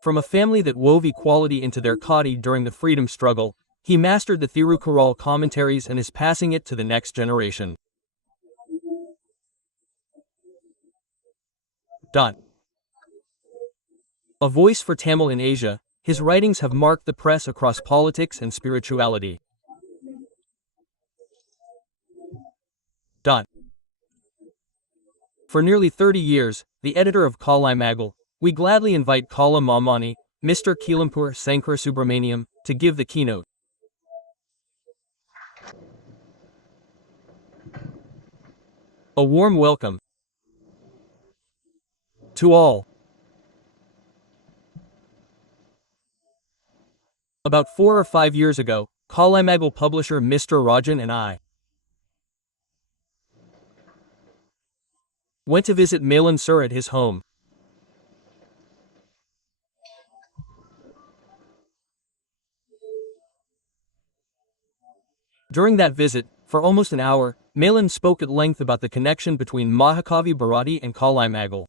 From a family that wove equality into their kadi during the freedom struggle, he mastered the Thirukural commentaries and is passing it to the next generation. A voice for Tamil in Asia, his writings have marked the press across politics and spirituality. For nearly 30 years, the editor of Kalai Magal, we gladly invite Kala Mamani, Mr. Kizhambur Sankarasubramanian, to give the keynote. A warm welcome to all. About 4 or 5 years ago, Kalai Magal publisher Mr. Rajan and I went to visit Malan Sir at his home. During that visit, for almost an hour, Malan spoke at length about the connection between Mahakavi Bharati and Kalai Magal.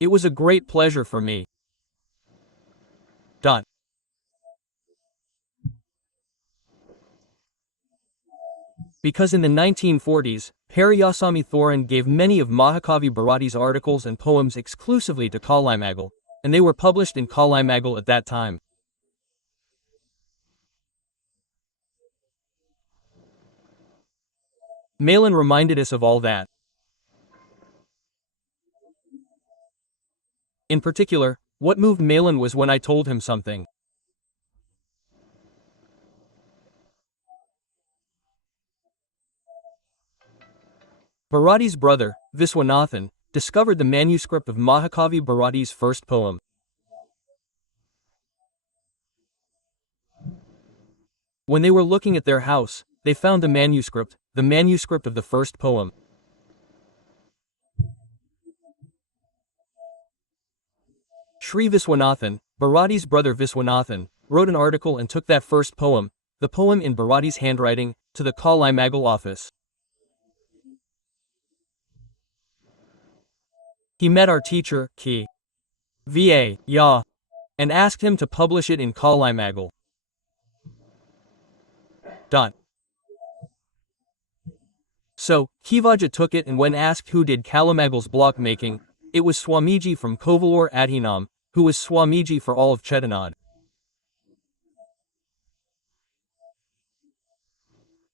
It was a great pleasure for me. Because in the 1940s, Periyasamy Thoran gave many of Mahakavi Bharati's articles and poems exclusively to Kalai Magal, and they were published in Kalai Magal at that time. Malan reminded us of all that. In particular, what moved Malan was when I told him something. Bharati's brother, Viswanathan, discovered the manuscript of Mahakavi Bharati's first poem. When they were looking at their house, they found the manuscript of the first poem. Sri Viswanathan, Bharati's brother Viswanathan, wrote an article and took that first poem, the poem in Bharati's handwriting, to the Kalai Magal office. He met our teacher, K. V.A. Ya, and asked him to publish it in Kalai Magal. So, Kivaja took it, and when asked who did Kalamagal's block making, it was Swamiji from Kovalur Adhinam, who was Swamiji for all of Chettinad.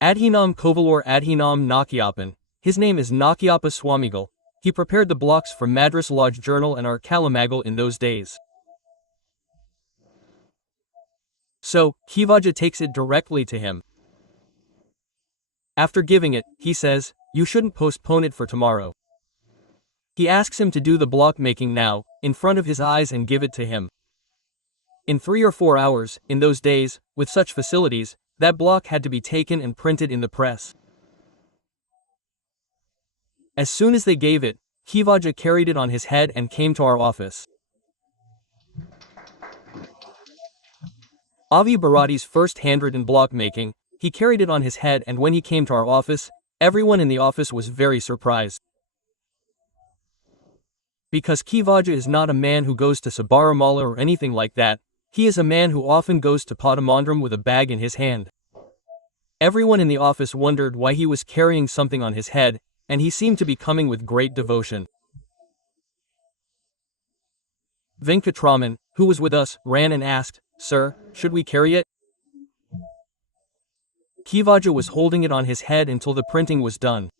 Adhinam Kovalur Adhinam Nakiappan, his name is Nakiappa Swamigal. He prepared the blocks for Madras Lodge Journal and our Kalamagal in those days. So, Kivaja takes it directly to him. After giving it, he says, "You shouldn't postpone it for tomorrow." He asks him to do the block making now, in front of his eyes, and give it to him. In 3 or 4 hours, in those days, with such facilities, that block had to be taken and printed in the press. As soon as they gave it, Kivaja carried it on his head and came to our office. Avi Bharati's first handwritten block making, he carried it on his head, and when he came to our office, everyone in the office was very surprised. Because Kivaja is not a man who goes to Sabarimala or anything like that, he is a man who often goes to Padamandram with a bag in his hand. Everyone in the office wondered why he was carrying something on his head, and he seemed to be coming with great devotion. Venkatraman, who was with us, ran and asked, "Sir, should we carry it?" Kivaja was holding it on his head until the printing was done.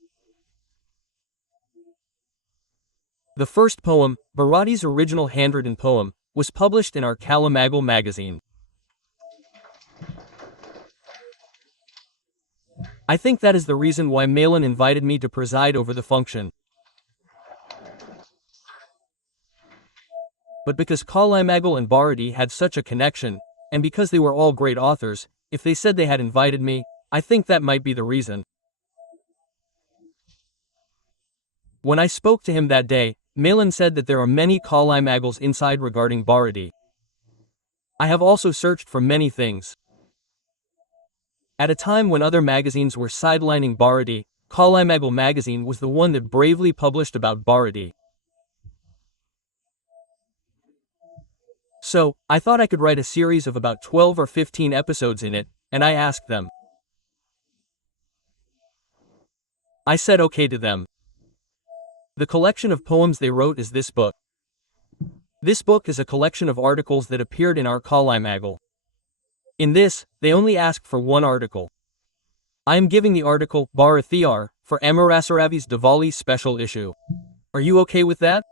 The first poem, Bharati's original handwritten poem, was published in our Kalamagal magazine. I think that is the reason why Malan invited me to preside over the function. But because Kalai Magal and Bharati had such a connection, and because they were all great authors, if they said they had invited me, I think that might be the reason. When I spoke to him that day, Malan said that there are many Kalai Magals inside regarding Bharati. I have also searched for many things. At a time when other magazines were sidelining Bharati, Kalimagal magazine was the one that bravely published about Bharati. So, I thought I could write a series of about 12 or 15 episodes in it, and I asked them. I said okay to them. The collection of poems they wrote is this book. This book is a collection of articles that appeared in our Kalimagal. In this, they only asked for one article. I am giving the article Bharatiyar for Amarasaravi's Diwali special issue. Are you okay with that?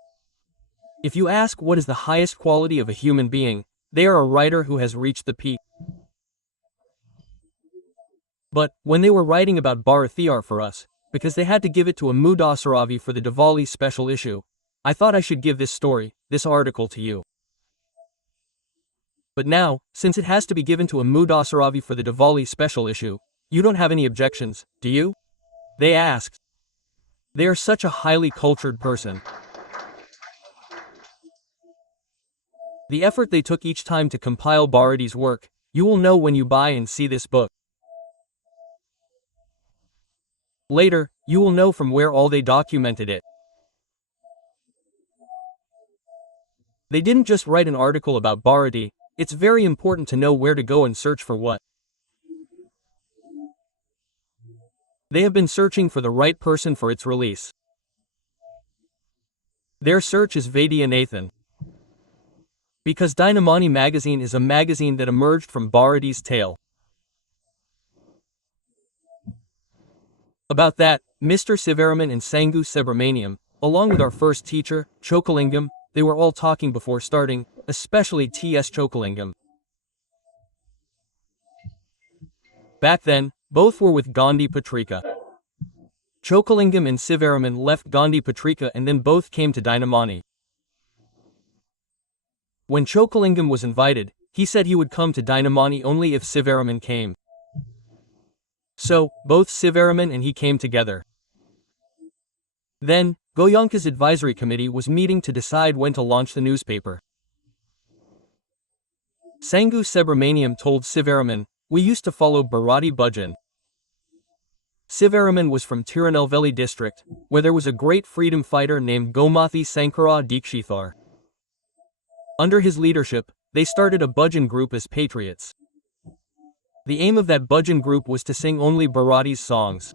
If you ask what is the highest quality of a human being, they are a writer who has reached the peak. But, when they were writing about Bharatiyar for us, because they had to give it to Amudasaravi for the Diwali special issue, I thought I should give this story, this article to you. But now, since it has to be given to Amudasaravi for the Diwali special issue, you don't have any objections, do you? They asked. They are such a highly cultured person. The effort they took each time to compile Bharati's work, you will know when you buy and see this book. Later, you will know from where all they documented it. They didn't just write an article about Bharati, it's very important to know where to go and search for what. They have been searching for the right person for its release. Their search is Vaidyanathan. Because Dinamani magazine is a magazine that emerged from Bharati's tale. About that, Mr. Sivaraman and Sangu Subramanian, along with our first teacher, Chokalingam, they were all talking before starting, especially T.S. Chokalingam. Back then, both were with Gandhi Patrika. Chokalingam and Sivaraman left Gandhi Patrika and then both came to Dinamani. When Chokalingam was invited, he said he would come to Dinamani only if Sivaraman came. So, both Sivaraman and he came together. Then, Goyanka's advisory committee was meeting to decide when to launch the newspaper. Sangu Subramanian told Sivaraman, "We used to follow Bharati Bhajan." Sivaraman was from Tirunelveli district, where there was a great freedom fighter named Gomathi Sankara Dikshithar. Under his leadership, they started a Bhajan group as patriots. The aim of that Bhajan group was to sing only Bharati's songs.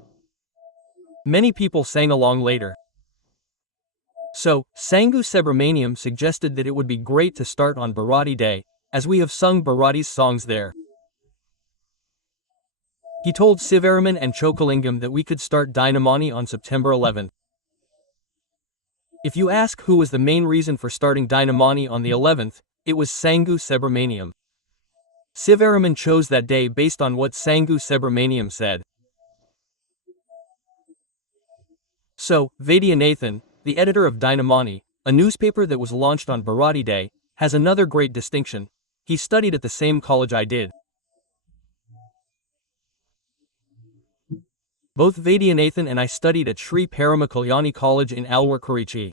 Many people sang along later. So, Sangu Subramanian suggested that it would be great to start on Bharati Day, as we have sung Bharati's songs there. He told Sivaraman and Chokalingam that we could start Dinamani on September 11th. If you ask who was the main reason for starting Dinamani on the 11th, it was Sangu Subramanian. Sivaraman chose that day based on what Sangu Subramanian said. So, Vaidyanathan, the editor of Dinamani, a newspaper that was launched on Bharati Day, has another great distinction. He studied at the same college I did. Both Vaidyanathan and I studied at Sri Parama Kalyani College in Alwar, Karachi.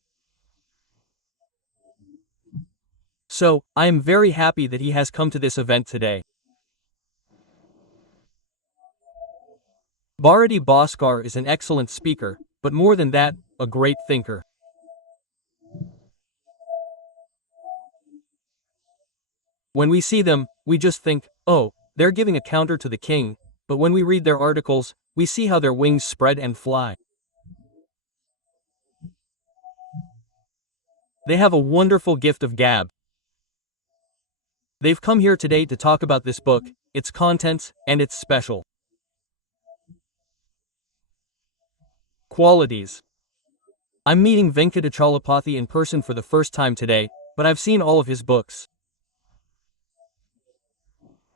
So, I am very happy that he has come to this event today. Bharati Bhaskar is an excellent speaker, but more than that, a great thinker. When we see them, we just think, oh, they're giving a counter to the king, but when we read their articles, we see how their wings spread and fly. They have a wonderful gift of gab. They've come here today to talk about this book, its contents, and its special qualities. I'm meeting Venkatachalapathy in person for the first time today, but I've seen all of his books.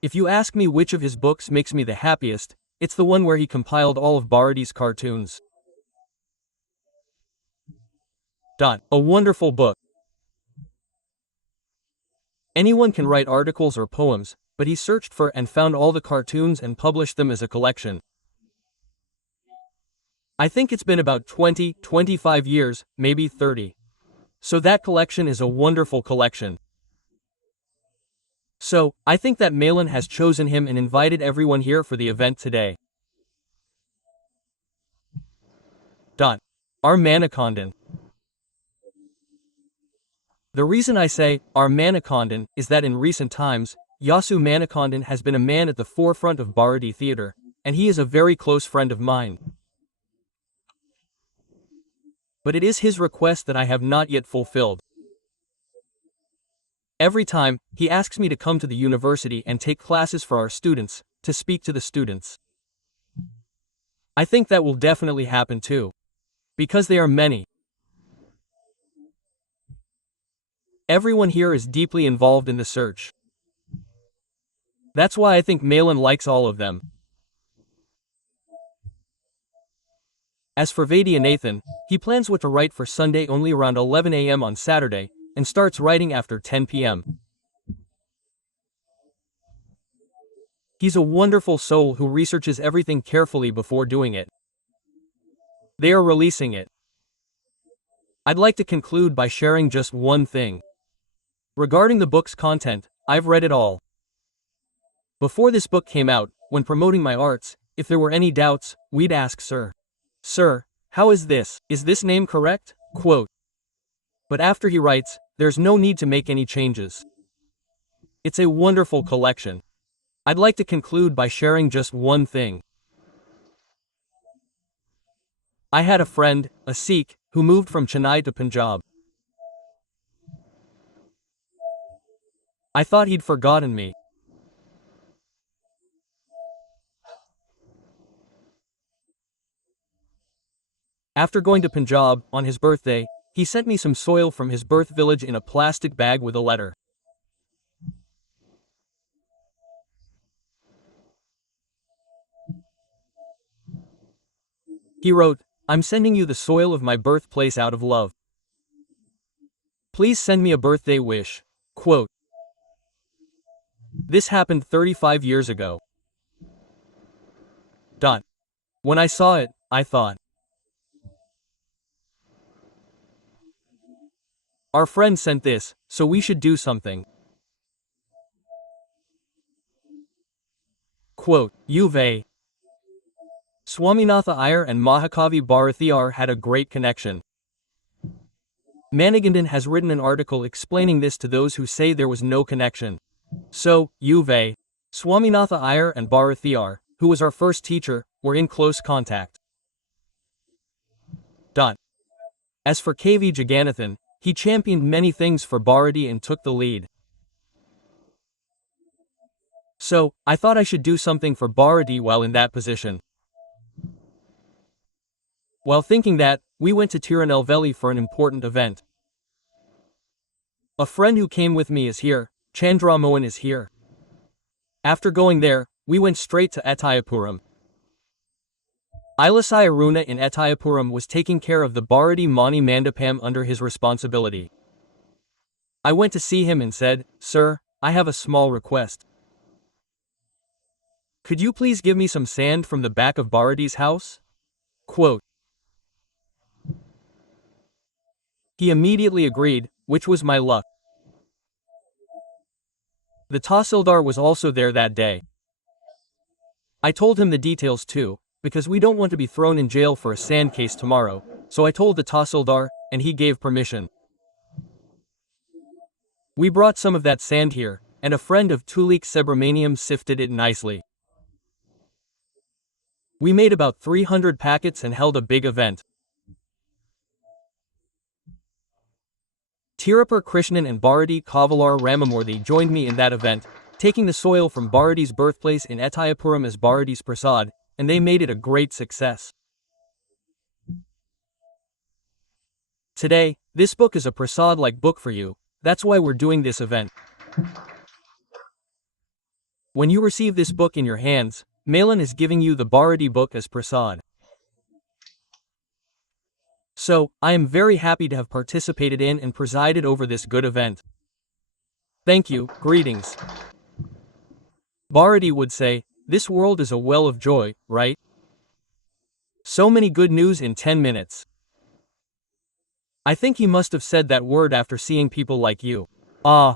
If you ask me which of his books makes me the happiest, it's the one where he compiled all of Bharati's cartoons. A wonderful book. Anyone can write articles or poems, but he searched for and found all the cartoons and published them as a collection. I think it's been about 25 years, maybe 30. So that collection is a wonderful collection. So, I think that Malin has chosen him and invited everyone here for the event today. our Manikondan. The reason I say our Manikondan is that in recent times, Yasu Manikondan has been a man at the forefront of Bharati theatre, and he is a very close friend of mine. But it is his request that I have not yet fulfilled. Every time, he asks me to come to the university and take classes for our students, to speak to the students. I think that will definitely happen too. Because they are many. Everyone here is deeply involved in the search. That's why I think Malin likes all of them. As for Vaidyanathan, he plans what to write for Sunday only around 11 a.m. on Saturday, and starts writing after 10 p.m. He's a wonderful soul who researches everything carefully before doing it. They are releasing it. I'd like to conclude by sharing just one thing. Regarding the book's content, I've read it all. Before this book came out, when promoting my arts, if there were any doubts, we'd ask Sir, how is this? Is this name correct? Quote. But after he writes, there's no need to make any changes. It's a wonderful collection. I'd like to conclude by sharing just one thing. I had a friend, a Sikh, who moved from Chennai to Punjab. I thought he'd forgotten me. After going to Punjab, on his birthday, he sent me some soil from his birth village in a plastic bag with a letter. He wrote, "I'm sending you the soil of my birthplace out of love. Please send me a birthday wish." Quote. This happened 35 years ago. When I saw it, I thought, our friend sent this, so we should do something. Quote, Uve. Swaminatha Iyer and Mahakavi Bharathiyar had a great connection. Manigandan has written an article explaining this to those who say there was no connection. So, Uve, Swaminatha Iyer and Bharathiyar, who was our first teacher, were in close contact. As for KV Jagannathan, he championed many things for Bharati and took the lead. So, I thought I should do something for Bharati while in that position. While thinking that, we went to Tirunelveli for an important event. A friend who came with me is here, Chandramohan is here. After going there, we went straight to Etayapuram. Ilasai Aruna in Etayapuram was taking care of the Bharati Mani Mandapam under his responsibility. I went to see him and said, "Sir, I have a small request. Could you please give me some sand from the back of Bharati's house?" Quote. He immediately agreed, which was my luck. The Tahsildar was also there that day. I told him the details too, because we don't want to be thrown in jail for a sand case tomorrow, so I told the Tahsildar, and he gave permission. We brought some of that sand here, and a friend of Tulik Subramaniam sifted it nicely. We made about 300 packets and held a big event. Tirupur Krishnan and Bharati Kavalar Ramamurthy joined me in that event, taking the soil from Bharati's birthplace in Etayapuram as Bharati's prasad, and they made it a great success. Today, this book is a prasad-like book for you, that's why we're doing this event. When you receive this book in your hands, Malin is giving you the Bharati book as prasad. So, I am very happy to have participated in and presided over this good event. Thank you, greetings. Bharati would say, this world is a well of joy, right? So many good news in 10 minutes. I think he must have said that word after seeing people like you. Ah.